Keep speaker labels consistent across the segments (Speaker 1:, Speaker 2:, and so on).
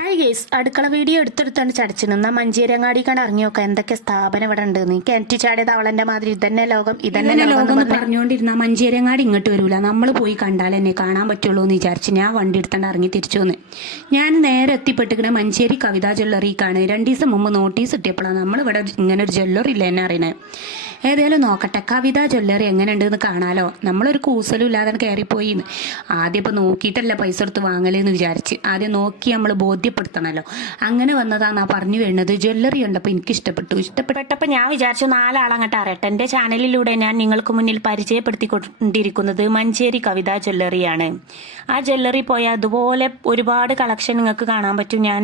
Speaker 1: Hi guys അടുക്കള video എടുത്തെടുത്താണ് ചടച്ചു നിന്ന മഞ്ചേരങ്ങാടി കണ്ട് ഇറങ്ങി നോക്കാം എന്തൊക്കെ സ്ഥാപനം ഇവിടെ ഉണ്ട്? നീ കിണറ്റി ചാടിയത് അവളെന്റെ മാതിരി ഇതന്നെ ലോകം ഇതന്നെ ലോകം എന്ന്
Speaker 2: എന്ന്
Speaker 1: പറഞ്ഞ്
Speaker 2: പറഞ്ഞുകൊണ്ടിരുന്ന മഞ്ചേരങ്ങാടി ഇങ്ങോട്ട് വരൂല. നമ്മൾ പോയി കണ്ടാൽ എന്നെ കാണാൻ പറ്റുള്ളൂ എന്ന് വിചാരിച്ച് ഞാൻ വണ്ടി എടുത്തോണ്ട് ഇറങ്ങി തിരിച്ചു വന്ന് ഞാൻ നേരെ എത്തിപ്പെട്ടിക്കണ മഞ്ചേരി കവിതാ ജ്വല്ലറിക്കാണ് രണ്ട് ദിവസം മുമ്പ് നോട്ടീസ് കിട്ടിയപ്പോഴാണ് നമ്മളിവിടെ ഇങ്ങനെ ഒരു ജ്വല്ലറി ഇല്ല എന്നെ അറിയണേ. ഏതായാലും നോക്കട്ടെ. കവിത ജ്വല്ലറി എങ്ങനെ ഉണ്ടെന്ന് കാണാലോ. നമ്മളൊരു കൂസലും ഇല്ലാതെ കയറിപ്പോയി. ആദ്യം ഇപ്പം നോക്കിയിട്ടല്ല പൈസ കൊടുത്ത് വാങ്ങലെന്ന് വിചാരിച്ച്. ആദ്യം നോക്കി നമ്മൾ ബോധ്യപ്പെടുത്തണമല്ലോ അങ്ങനെ വന്നതാണ് ആ പറഞ്ഞു വരുന്നത്. ജ്വല്ലറി ഉണ്ടപ്പോൾ എനിക്ക് ഇഷ്ടപ്പെട്ടു
Speaker 1: ഇഷ്ടപ്പെട്ടപ്പോൾ ഞാൻ വിചാരിച്ചു നാലാളങ്ങട്ട് അറിയട്ടെ. എന്റെ ചാനലിലൂടെ ഞാൻ നിങ്ങൾക്ക് മുന്നിൽ പരിചയപ്പെടുത്തി പരിചയപ്പെടുത്തിക്കൊണ്ടിരിക്കുന്നത് മഞ്ചേരി കവിതാ ജ്വല്ലറിയാണ്. ആ ജ്വല്ലറി പോയാൽ അതുപോലെ ഒരുപാട് കളക്ഷൻ നിങ്ങൾക്ക് കാണാൻ പറ്റും. ഞാൻ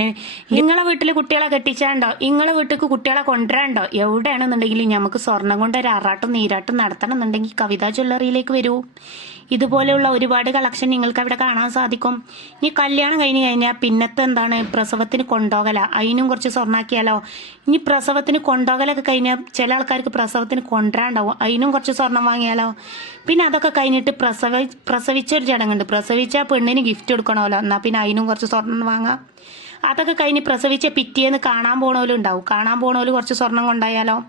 Speaker 1: നിങ്ങളെ വീട്ടിൽ കുട്ടികളെ കെട്ടിച്ചാണ്ടോ നിങ്ങളെ വീട്ടിലേക്ക് കുട്ടികളെ കൊണ്ടുവരാണ്ടോ എവിടെയാണെന്നുണ്ടെങ്കിലും നമുക്ക് സ്വർണം കൊണ്ട് ഒരു അറാട്ടും നീരാട്ടും നടത്തണം എന്നുണ്ടെങ്കിൽ കവിതാ ജ്വല്ലറിയിലേക്ക് വരൂ. ഇതുപോലെയുള്ള ഒരുപാട് കളക്ഷൻ നിങ്ങൾക്ക് അവിടെ കാണാൻ സാധിക്കും. ഇനി കല്യാണം കഴിഞ്ഞ് കഴിഞ്ഞാൽ പിന്നത്തെ എന്താണ്? പ്രസവത്തിന് കൊണ്ടോകല. അതിനും കുറച്ച് സ്വർണാക്കിയാലോ? ഇനി പ്രസവത്തിന് കൊണ്ടോകലൊക്കെ കഴിഞ്ഞാൽ ചില ആൾക്കാർക്ക് പ്രസവത്തിന് കൊണ്ടുവരാണ്ടാവും. അതിനും കുറച്ച് സ്വർണം വാങ്ങിയാലോ? പിന്നെ അതൊക്കെ കഴിഞ്ഞിട്ട് പ്രസവ പ്രസവിച്ചൊരു ചടങ്ങുണ്ട്. പ്രസവിച്ച പെണ്ണിന് ഗിഫ്റ്റ് കൊടുക്കണമല്ലോ. എന്നാൽ പിന്നെ അതിനും കുറച്ച് സ്വർണം വാങ്ങാം. അതൊക്കെ കഴിഞ്ഞ് പ്രസവിച്ച പിറ്റേന്ന് കാണാൻ പോണോലും ഉണ്ടാവും. കാണാൻ പോണോൽ കുറച്ച് സ്വർണം കൊണ്ടായാലോ?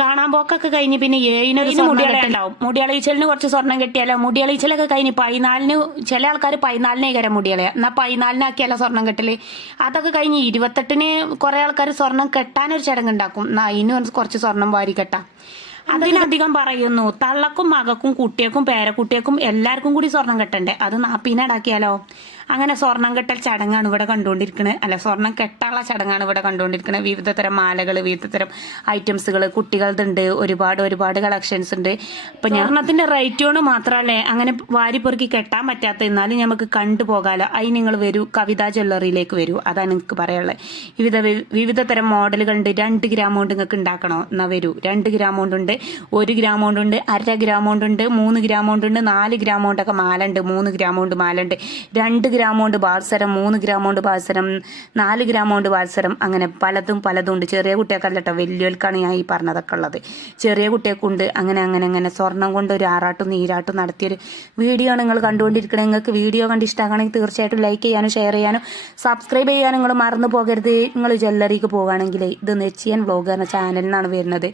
Speaker 1: കാണാൻ പോക്കൊക്കെ കഴിഞ്ഞ് പിന്നെ ഏഴിനൊരു മുടിയാളെ മുടിയളിച്ചലിന് കുറച്ച് സ്വർണം കിട്ടിയാലോ? മുടിയളിച്ചലൊക്കെ കഴിഞ്ഞ് പതിനാലിന് ചില ആൾക്കാർ പതിനാലിനേ കരം മുടിയളയ. എന്നാൽ പതിനാലിനാക്കിയാലോ സ്വർണം കെട്ടൽ? അതൊക്കെ കഴിഞ്ഞ് ഇരുപത്തെട്ടിന് കുറെ ആൾക്കാർ സ്വർണം കെട്ടാനൊരു ചടങ്ങുണ്ടാക്കും. എന്നാൽ അതിന് കുറച്ച് സ്വർണം വാരി കെട്ടാം. അതിനധികം പറയുന്നു. തള്ളക്കും മകക്കും കുട്ടിയക്കും പേരക്കുട്ടിയക്കും എല്ലാവർക്കും കൂടി സ്വർണം കെട്ടണ്ടേ? അത് നാപ്പീനടാക്കിയാലോ? അങ്ങനെ സ്വർണം കെട്ടൽ ചടങ്ങാണ് ഇവിടെ കണ്ടുകൊണ്ടിരിക്കുന്നത് അല്ല സ്വർണം കെട്ടാനുള്ള ചടങ്ങാണ് ഇവിടെ കണ്ടുകൊണ്ടിരിക്കുന്നത് വിവിധ തരം മാലകൾ വിവിധ തരം ഐറ്റംസുകൾ കുട്ടികളുടെ ഒരുപാട് ഒരുപാട് കളക്ഷൻസ് ഉണ്ട്. ഇപ്പൊ ഞാൻ റേറ്റ് റേറ്റോണ് മാത്രമല്ലേ അങ്ങനെ വാരി പെറുക്കി കെട്ടാൻ പറ്റാത്ത എന്നാലും നമുക്ക് കണ്ടുപോകാലോ അതിന് നിങ്ങൾ വരൂ കവിതാ ജ്വല്ലറിയിലേക്ക് വരൂ. അതാണ് നിങ്ങൾക്ക് പറയാനുള്ളത്. വിവിധ വിവിധ തരം മോഡലുകളുണ്ട് രണ്ട് ഗ്രാം കൊണ്ട് നിങ്ങൾക്ക് ഉണ്ടാക്കണോ? എന്നാ വരൂ. രണ്ട് ഗ്രാം കൊണ്ടുണ്ട് ഒരു ഗ്രാം കൊണ്ടുണ്ട് അര ഗ്രാം കൊണ്ടുണ്ട് മൂന്ന് ഗ്രാം കൊണ്ടുണ്ട് നാല് ഗ്രാം കൊണ്ടൊക്കെ മാല ഉണ്ട് മൂന്ന് ഗ്രാം കൊണ്ട് മാല ഉണ്ട്. രണ്ട് ഗ്രാം കൊണ്ട് പാത്സരം മൂന്ന് ഗ്രാം കൊണ്ട് ബാത്സരം നാല് ഗ്രാം കൊണ്ട് ബാത്സരം അങ്ങനെ പലതും പലതും ഉണ്ട്. ചെറിയ കുട്ടികൾക്കല്ല കേട്ടോ വലിയവർക്കാണ് ഞാൻ ഈ പറഞ്ഞതൊക്കെ ഉള്ളത്. ചെറിയ കുട്ടികൾക്കുണ്ട് അങ്ങനെ അങ്ങനെ അങ്ങനെ സ്വർണം കൊണ്ട് ഒരു ആറാട്ടും നീരാട്ടും നടത്തിയൊരു വീഡിയോ ആണ് നിങ്ങൾ കണ്ടുകൊണ്ടിരിക്കുന്നത് നിങ്ങൾക്ക് വീഡിയോ കണ്ട് ഇഷ്ടമാണെങ്കിൽ തീർച്ചയായിട്ടും ലൈക്ക് ചെയ്യാനും ഷെയർ ചെയ്യാനും സബ്സ്ക്രൈബ് ചെയ്യാനും നിങ്ങൾ മറന്നു പോകരുത്. നിങ്ങൾ ജ്വല്ലറിക്ക് പോകുകയാണെങ്കിൽ ഇത് നെച്ചിയൻ വ്ലോഗ് എന്ന ചാനലിനാണ് വരുന്നത്.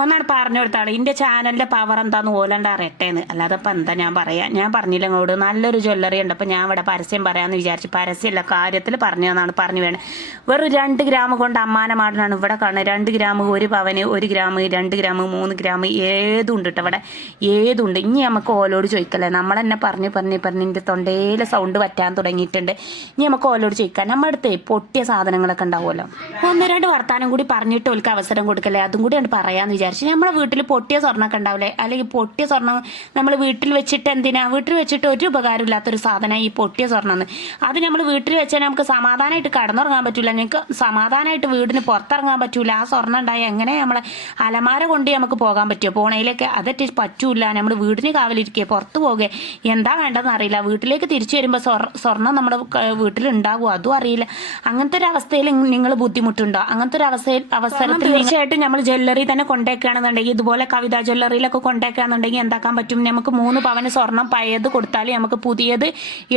Speaker 1: ഒന്നാണ് പറഞ്ഞു കൊടുത്താളെ എന്റെ ചാനലിന്റെ പവർ എന്താന്ന് ഓലണ്ട അറിയട്ടേന്ന്. അല്ലാതെ ഇപ്പം എന്താ ഞാൻ പറയാം? ഞാൻ പറഞ്ഞില്ല ഇങ്ങോട് നല്ലൊരു ജ്വല്ലറി ഉണ്ട്. അപ്പം ഞാൻ ഇവിടെ പരസ്യം പറയാമെന്ന് വിചാരിച്ചു പരസ്യമല്ല കാര്യത്തിൽ പറഞ്ഞതെന്നാണ് പറഞ്ഞു വേണം. വെറും രണ്ട് ഗ്രാം കൊണ്ട് അമ്മാനമാടനാണ് ഇവിടെ കാണുന്നത് രണ്ട് ഗ്രാം ഒരു പവന് ഒരു ഗ്രാം രണ്ട് ഗ്രാം മൂന്ന് ഗ്രാം ഏതുണ്ട് കേട്ടോ ഇവിടെ. ഏതുണ്ട്? ഇനി നമുക്ക് ഓലോട് ചോദിക്കല്ലേ? നമ്മൾ തന്നെ പറഞ്ഞു പറഞ്ഞ് പറഞ്ഞ് എന്റെ തൊണ്ടയിലെ സൗണ്ട് പറ്റാൻ തുടങ്ങിയിട്ടുണ്ട്. ഇനി നമുക്ക് ഓലോട് ചോദിക്കാം. നമ്മുടെ അടുത്ത് പൊട്ടിയ സാധനങ്ങളൊക്കെ ഉണ്ടാവുമല്ലോ. ഒന്ന് രണ്ട് വർത്താനം കൂടി പറഞ്ഞിട്ട് ഓൽക്ക് അവസരം കൊടുക്കല്ലേ? അതും കൂടി പറയാമെന്ന് വിചാരിച്ചു നമ്മുടെ വീട്ടിൽ പൊട്ടിയ സ്വർണമൊക്കെ ഉണ്ടാവില്ലേ? അല്ലെങ്കിൽ പൊട്ടിയ സ്വർണം നമ്മൾ വീട്ടിൽ വെച്ചിട്ട് എന്തിനാ? വീട്ടിൽ വെച്ചിട്ട് ഒരു ഉപകാരമില്ലാത്തൊരു സാധനം ഈ പൊട്ടിയ സ്വർണം എന്ന് അത് നമ്മൾ വീട്ടിൽ വെച്ചാൽ നമുക്ക് സമാധാനമായിട്ട് കടന്നുറങ്ങാൻ പറ്റില്ല നിങ്ങൾക്ക് സമാധാനമായിട്ട് വീടിന് പുറത്തിറങ്ങാൻ പറ്റില്ല ആ സ്വർണം ഉണ്ടായി എങ്ങനെ നമ്മളെ അലമാര കൊണ്ട് നമുക്ക് പോകാൻ പറ്റുമോ? പോണയിലേക്ക് അതറ്റ് പറ്റൂല. നമ്മൾ വീടിന് കാവലിരിക്കുക പുറത്തു പോകുക എന്താ വേണ്ടതെന്ന് അറിയില്ല. വീട്ടിലേക്ക് തിരിച്ചു വരുമ്പോൾ സ്വർ സ്വർണം നമ്മുടെ വീട്ടിൽ വീട്ടിലുണ്ടാകുമോ അതും അറിയില്ല. അങ്ങനത്തെ ഒരു അവസ്ഥയിൽ നിങ്ങൾ ബുദ്ധിമുട്ടുണ്ടോ? അങ്ങനത്തെ ഒരു അവസ്ഥയിൽ അവസരത്തിൽ തീർച്ചയായിട്ടും നമ്മൾ ജ്വല്ലറി തന്നെ കൊണ്ടേക്കുകയാണെന്നുണ്ടെങ്കിൽ ഇതുപോലെ കവിതാ ജ്വല്ലറിയിലൊക്കെ കൊണ്ടേക്കുകയാണെന്നുണ്ടെങ്കിൽ എന്താക്കാൻ പറ്റും? നമുക്ക് മൂന്ന് പവന് സ്വർണം പഴയത് കൊടുത്താൽ നമുക്ക് പുതിയത്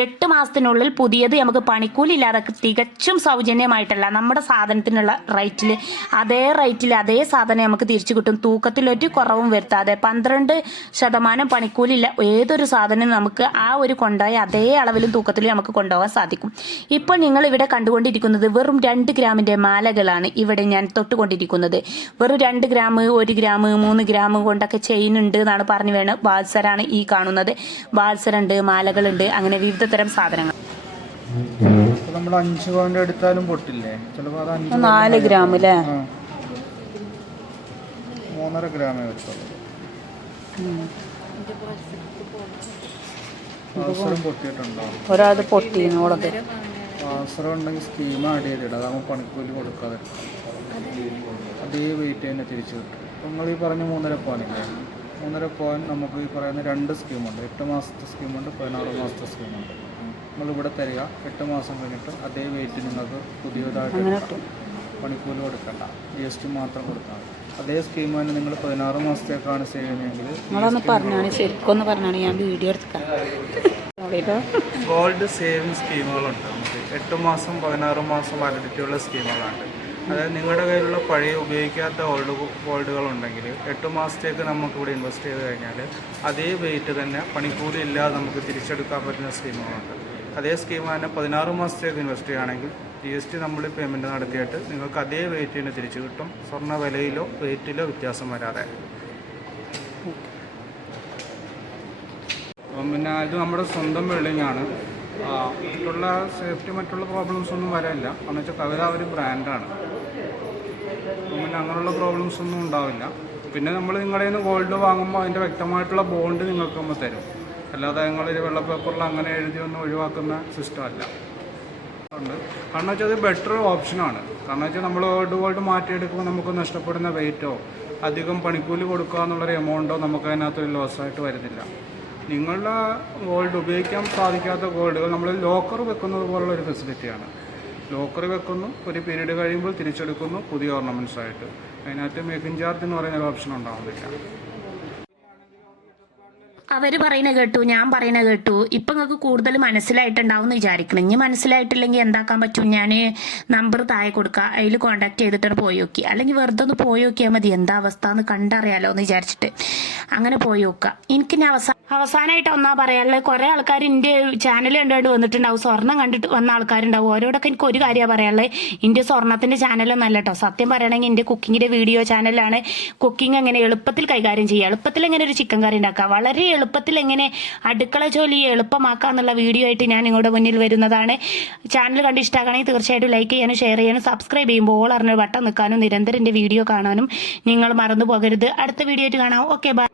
Speaker 1: എട്ട് മാസത്തിനുള്ളിൽ പുതിയത് നമുക്ക് പണിക്കൂലി ഇല്ലാതെ തികച്ചും സൗജന്യമായിട്ടല്ല നമ്മുടെ സാധനത്തിനുള്ള റേറ്റിൽ അതേ റേറ്റിൽ അതേ സാധനം നമുക്ക് തിരിച്ചു കിട്ടും. തൂക്കത്തിലൊരു കുറവും വരുത്താതെ പന്ത്രണ്ട് ശതമാനം പണിക്കൂലി ഇല്ല ഏതൊരു സാധനം നമുക്ക് ആ ഒരു കൊണ്ടുപോയ അതേ അളവിലും തൂക്കത്തിലും നമുക്ക് കൊണ്ടുപോകാൻ സാധിക്കും. ഇപ്പോൾ നിങ്ങൾ ഇവിടെ കണ്ടുകൊണ്ടിരിക്കുന്നത് വെറും രണ്ട് ഗ്രാമിന്റെ മാലകളാണ് ഇവിടെ ഞാൻ തൊട്ടുകൊണ്ടിരിക്കുന്നത്. വെറും രണ്ട് ഗ്രാം ഒരു ഗ്രാം മൂന്ന് ഗ്രാം കൊണ്ടൊക്കെ ചെയിൻ ഉണ്ട് എന്നാണ് പറഞ്ഞു വേണം വാത്സരാണ് ഈ കാണുന്നത്. ബാത്സരുണ്ട് മാലകളുണ്ട് അങ്ങനെ വിവിധ തരം സാധനങ്ങൾ.
Speaker 3: നമ്മൾ അഞ്ച് എടുത്താലും പൊട്ടില്ലേ? ചിലപ്പോൾ
Speaker 2: നാല് ഗ്രാം അല്ലേ.
Speaker 3: മൂന്നര ഗ്രാമേ എടുത്തുള്ളൂ
Speaker 2: പൊട്ടിനോളത്
Speaker 3: അവസരം ഉണ്ടെങ്കിൽ സ്കീം ആഡ് ചെയ്തിടും. അതാകുമ്പോൾ പണിക്കൂലി കൊടുക്കാതെ. അതേ വെയിറ്റ് തന്നെ തിരിച്ചു കിട്ടും. നിങ്ങൾ ഈ പറഞ്ഞ മൂന്നര പോയിനില്ലേ മൂന്നര പോയിന്റ് നമുക്ക് ഈ പറയുന്ന രണ്ട് സ്കീമുണ്ട് എട്ട് മാസത്തെ സ്കീമുണ്ട് പതിനാറ് മാസത്തെ സ്കീമുണ്ട് നിങ്ങൾ ഇവിടെ തരിക. എട്ട് മാസം കഴിഞ്ഞിട്ട് അതേ വെയിറ്റ് നിങ്ങൾക്ക് പുതിയതായിട്ട് എടുക്കാം. പണിക്കൂലി കൊടുക്കണ്ട. ജി എസ് ടി മാത്രം കൊടുത്താൽ മതി. അതേ സ്കീം തന്നെ നിങ്ങൾ പതിനാറ് മാസത്തേക്കാണ് ചെയ്യുന്നതെങ്കിൽ
Speaker 2: നിങ്ങളൊന്ന് പറഞ്ഞാണ് ശരിക്കൊന്ന് പറഞ്ഞാണ് ഞാൻ വീഡിയോ എടുക്കാം.
Speaker 1: പറയട്ടോ
Speaker 3: ഗോൾഡ് സേവിങ് സ്കീമുകളുണ്ട് നമുക്ക് എട്ട് മാസം പതിനാറ് മാസം വാലിഡിറ്റി ഉള്ള സ്കീമുകളുണ്ട് അതായത് നിങ്ങളുടെ കയ്യിലുള്ള പഴയ ഉപയോഗിക്കാത്ത ഓൾഡ് ഗോൾഡുകൾ ഉണ്ടെങ്കിൽ എട്ട് മാസത്തേക്ക് നമുക്കിവിടെ ഇൻവെസ്റ്റ് ചെയ്ത് കഴിഞ്ഞാൽ അതേ വെയിറ്റ് തന്നെ പണിക്കൂലി ഇല്ലാതെ നമുക്ക് തിരിച്ചെടുക്കാൻ പറ്റുന്ന സ്കീമുകളുണ്ട്. അതേ സ്കീം തന്നെ പതിനാറ് മാസത്തേക്ക് ഇൻവെസ്റ്റ് ചെയ്യുകയാണെങ്കിൽ ജി എസ് ടി നമ്മൾ പേയ്മെന്റ് നടത്തിയിട്ട് നിങ്ങൾക്ക് അതേ വെയിറ്റ് തന്നെ തിരിച്ചു കിട്ടും. സ്വർണ വിലയിലോ വെയിറ്റിലോ വ്യത്യാസം വരാതെ. അപ്പം പിന്നെ ഇത് നമ്മുടെ സ്വന്തം ബിൽഡിംഗ് ആണ്. മറ്റുള്ള സേഫ്റ്റി മറ്റുള്ള പ്രോബ്ലംസ് ഒന്നും വരാനില്ല കാരണം വെച്ചാൽ കവിത ഒരു ബ്രാൻഡാണ് പിന്നെ അങ്ങനെയുള്ള പ്രോബ്ലംസ് ഒന്നും ഉണ്ടാവില്ല. പിന്നെ നമ്മൾ നിങ്ങളുടെ നിന്ന് ഗോൾഡ് വാങ്ങുമ്പോൾ അതിന്റെ വ്യക്തമായിട്ടുള്ള ബോണ്ട് നിങ്ങൾക്ക് നമ്മൾ തരും. അല്ലാതെ നിങ്ങളൊരു വെള്ള പേപ്പറിൽ അങ്ങനെ എഴുതി ഒന്നും ഒഴിവാക്കുന്ന സിസ്റ്റം അല്ല. ഉണ്ട് കാരണം വെച്ചാൽ അത് ബെറ്റർ ഓപ്ഷനാണ് കാരണം വെച്ചാൽ നമ്മൾ ഗോൾഡ് ഗോൾഡ് മാറ്റിയെടുക്കുമ്പോൾ നമുക്ക് നഷ്ടപ്പെടുന്ന വെയിറ്റോ അധികം പണിക്കൂലി കൊടുക്കുക എന്നുള്ളൊരു എമൗണ്ടോ നമുക്ക് അതിനകത്തൊരു ലോസായിട്ട് വരുന്നില്ല. നിങ്ങളുടെ ഗോൾഡ് ഉപയോഗിക്കാൻ സാധിക്കാത്ത ഗോൾഡുകൾ നമ്മൾ ലോക്കർ വെക്കുന്നത് പോലുള്ള ഒരു ഫെസിലിറ്റിയാണ് ലോക്കർ വെക്കുന്നു ഒരു പീരീഡ് കഴിയുമ്പോൾ തിരിച്ചെടുക്കുന്നു പുതിയ ഓർണമെന്റ്സ് ആയിട്ട്. അതിനകത്ത് മേക്കിംഗ് ചാർജ് എന്ന് പറയുന്ന ഒരു ഓപ്ഷൻ ഉണ്ടാവുന്നില്ല.
Speaker 1: അവർ പറയുന്ന കേട്ടു ഞാൻ പറയുന്ന കേട്ടു. ഇപ്പൊ നിങ്ങൾക്ക് കൂടുതൽ മനസ്സിലായിട്ടുണ്ടാവും എന്ന് വിചാരിക്കണം. ഇനി മനസ്സിലായിട്ടില്ലെങ്കിൽ എന്താക്കാൻ പറ്റും? ഞാൻ നമ്പർ താഴെ കൊടുക്കുക അതിൽ കോണ്ടാക്ട് ചെയ്തിട്ട് പോയി നോക്കി. അല്ലെങ്കിൽ വെറുതെ ഒന്ന് പോയി നോക്കിയാൽ മതി. എന്താ അവസ്ഥ എന്ന് കണ്ടറിയാലോ എന്ന് വിചാരിച്ചിട്ട് അങ്ങനെ പോയി നോക്കുക. എനിക്ക് ഇനി അവസാന അവസാനമായിട്ട് ഒന്നാ പറയാനുള്ളത് കുറെ ആൾക്കാർ എന്റെ ചാനൽ കണ്ടുകൊണ്ട് വന്നിട്ടുണ്ടാവും. സ്വർണം കണ്ടിട്ട് വന്ന ആൾക്കാരുണ്ടാവും. ഓരോടൊക്കെ എനിക്ക് ഒരു കാര്യമാണ് പറയാനുള്ളത് എന്റെ സ്വർണത്തിന്റെ ചാനലൊന്നല്ല കേട്ടോ സത്യം പറയണമെങ്കിൽ എന്റെ കുക്കിങ്ങിന്റെ വീഡിയോ ചാനലാണ് കുക്കിംഗ് എങ്ങനെ എളുപ്പത്തിൽ കൈകാര്യം ചെയ്യുക എളുപ്പത്തിൽ എങ്ങനെ ഒരു ചിക്കൻ കറി ഉണ്ടാക്കുക വളരെ എളുപ്പത്തിൽ എങ്ങനെ അടുക്കള ജോലി എളുപ്പമാക്കാം എന്നുള്ള വീഡിയോ ആയിട്ട് ഞാൻ നിങ്ങളുടെ മുന്നിൽ വരുന്നതാണ്. ചാനൽ കണ്ട് ഇഷ്ടമാകണമെങ്കിൽ തീർച്ചയായിട്ടും ലൈക്ക് ചെയ്യാനും ഷെയർ ചെയ്യാനും സബ്സ്ക്രൈബ് ചെയ്യുമ്പോൾ ഓൾ അറിഞ്ഞ വട്ടം നിൽക്കാനും നിരന്തരം എന്റെ വീഡിയോ കാണാനും നിങ്ങൾ മറന്നു പോകരുത്. അടുത്ത വീഡിയോ ആയിട്ട് കാണാം. Okay bye